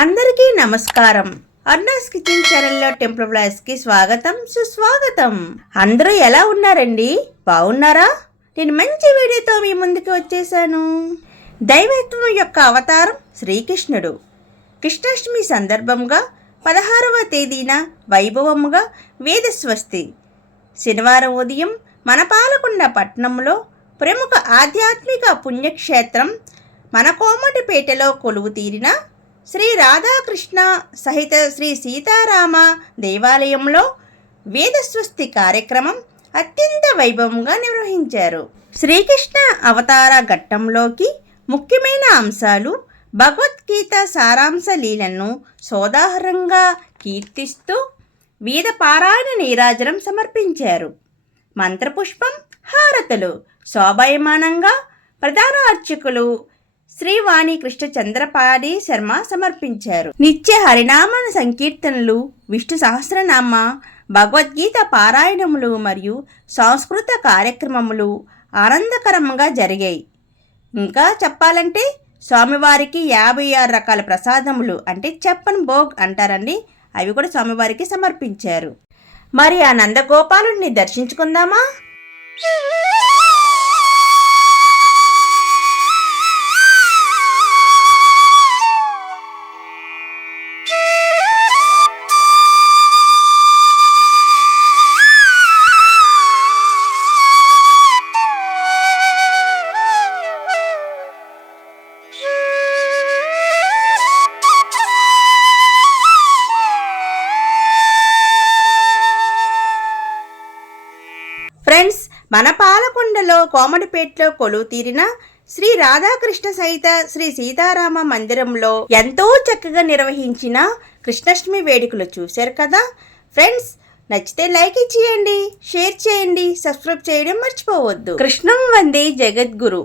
అందరికీ నమస్కారం. అర్నాస్ కిచెన్ ఛానల్లో టెంపుల్ బ్లాగ్స్కి స్వాగతం సుస్వాగతం. అందరూ ఎలా ఉన్నారండి? బాగున్నారా? నేను మంచి వీడియోతో మీ ముందుకు వచ్చేసాను. దైవత్వం యొక్క అవతారం శ్రీకృష్ణుడు. కృష్ణాష్టమి సందర్భంగా పదహారవ తేదీన వైభవముగా వేదస్వస్తి. శనివారం ఉదయం మన పాలకొండ పట్టణంలో ప్రముఖ ఆధ్యాత్మిక పుణ్యక్షేత్రం మన కోమటిపేటలో కొలువు తీరిన శ్రీ రాధాకృష్ణ సహిత శ్రీ సీతారామ దేవాలయంలో వేదస్వస్తి కార్యక్రమం అత్యంత వైభవంగా నిర్వహించారు. శ్రీకృష్ణ అవతార ఘట్టంలోకి ముఖ్యమైన అంశాలు భగవద్గీత సారాంశ లీలను సోదాహరంగా కీర్తిస్తూ వేద పారాయణ నీరాజనం సమర్పించారు. మంత్రపుష్పం హారతులు శోభాయమానంగా ప్రధాన అర్చకులు శ్రీవాణి కృష్ణ చంద్రపాడి శర్మ సమర్పించారు. నిత్య హరినామ సంకీర్తనలు విష్ణు సహస్రనామ భగవద్గీత పారాయణములు మరియు సాంస్కృత కార్యక్రమములు ఆనందకరంగా జరిగాయి. ఇంకా చెప్పాలంటే స్వామివారికి యాభై ఆరు రకాల ప్రసాదములు అంటే చెప్పన్ భోగ్ అంటారండి. అవి కూడా స్వామివారికి సమర్పించారు. మరి ఆ నందగోపాలుడిని దర్శించుకుందామా? ఫ్రెండ్స్ మన పాలకొండలో కోమడిపేటలో కొలువు తీరిన శ్రీ రాధాకృష్ణ సహిత శ్రీ సీతారామ మందిరంలో ఎంతో చక్కగా నిర్వహించిన కృష్ణాష్టమి వేడుకలు చూశారు కదా? ఫ్రెండ్స్ నచ్చితే లైక్ ఇచ్చేయండి షేర్ చేయండి సబ్స్క్రైబ్ చేయడం మర్చిపోవద్దు. కృష్ణం వందే జగద్గురు.